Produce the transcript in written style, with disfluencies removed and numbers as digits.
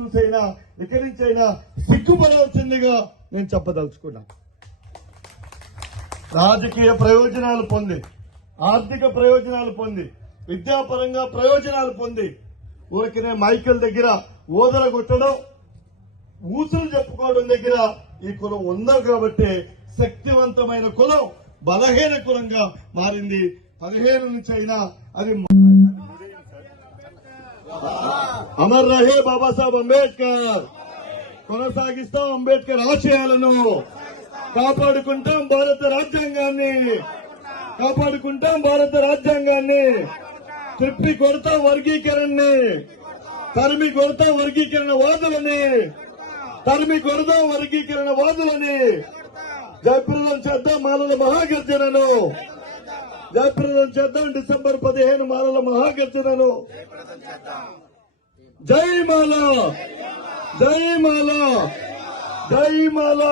చూసైనా ఇక్కడి నుంచి అయినా సిగ్గుపడవలసిందిగా నేను చెప్పదలుచుకున్నా. రాజకీయ ప్రయోజనాలు పొంది, ఆర్థిక ప్రయోజనాలు పొంది, విద్యాపరంగా ప్రయోజనాలు పొంది ఊరికనే మైకుల దగ్గర ఓదర కొట్టడం, ఊసులు చెప్పుకోవడం దగ్గర ఈ కులం ఉందా కాబట్టి శక్తివంతమైన కులం బలహీన కులంగా మారింది. 15 నుంచి అయినా అది అమర్ రహే బాబాసాహెబ్ అంబేద్కర్. కొనసాగిస్తాం అంబేద్కర్ ఆశయాలను, కాపాడుకుంటాం భారత రాజ్యాంగాన్ని, కాపాడుకుంటాం భారత రాజ్యాంగాన్ని. తిప్పి కొడతాం వర్గీకరణని, తరిమి కొడతాం వర్గీకరణ వాదులని, తరిమి కొడదాం వర్గీకరణ వాదులని. జయప్రదం చేద్దాం మాలల మహాగర్జనను, జయప్రదం చేద్దాం డిసెంబర్ 15 మాలల మహాగర్జనను. జై మాల, జై మాల, జై మాల.